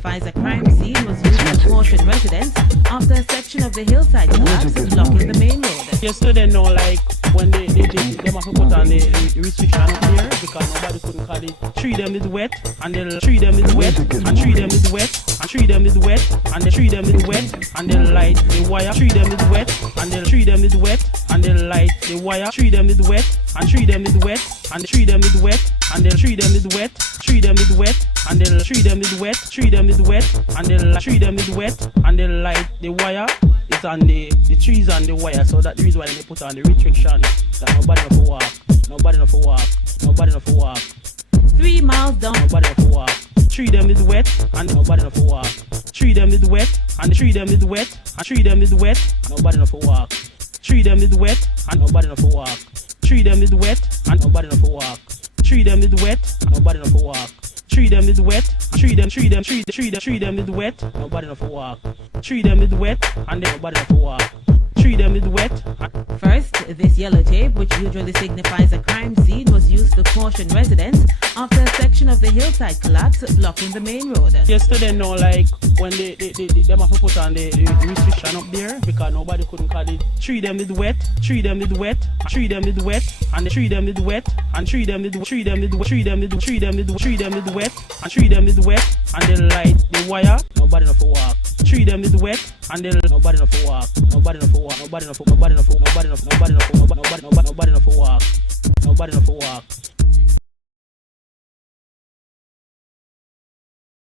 signifies a crime scene was used to caution residents after a section of the hillside collapsed, blocking the main road. Yesterday, no, like when they have to put on the restriction up here because nobody couldn't call it. Tree them is wet, and they'll tree them is wet, and tree them is wet, and tree them is wet, and the tree them is wet, and they'll light the wire. Tree them is wet, and they'll tree them is wet, and they'll light the wire. Tree them is wet, and tree them is wet, and the tree them is wet, and they'll tree them is wet, tree them is wet, and they'll tree them is wet, tree them is wet, and they'll tree them is wet, and they'll light the wire. It's on the trees and the wire, so that's the reason why they put on the restriction that nobody have to walk, nobody have to walk, nobody have to walk. 3 miles down, nobody have to walk. Tree them is wet, and nobody have to walk. Tree them is wet, and the tree them is wet, and tree them is wet, nobody have to walk. Tree them is wet, and nobody have to walk. Tree them is wet, and nobody have to walk. Tree them is wet, and nobody have to walk. Tree them is wet, tree them is wet, nobody have to walk. Tree them is wet, and nobody have to walk. Tree them is wet. First, this yellow tape, which usually signifies a crime scene, was used to caution residents after a section of the hillside collapsed, blocking the main road. Yesterday, no, like when they have to put on the restriction up there because nobody couldn't call it. Tree them is wet, tree them is wet, tree them is wet, and the tree them is wet, and tree them is wet, and tree them is wet, and they light the wire. Nobody have to walk. Tree them is wet, and they nobody have to walk. Nobody have to walk. Nobody have to walk. Nobody have to walk.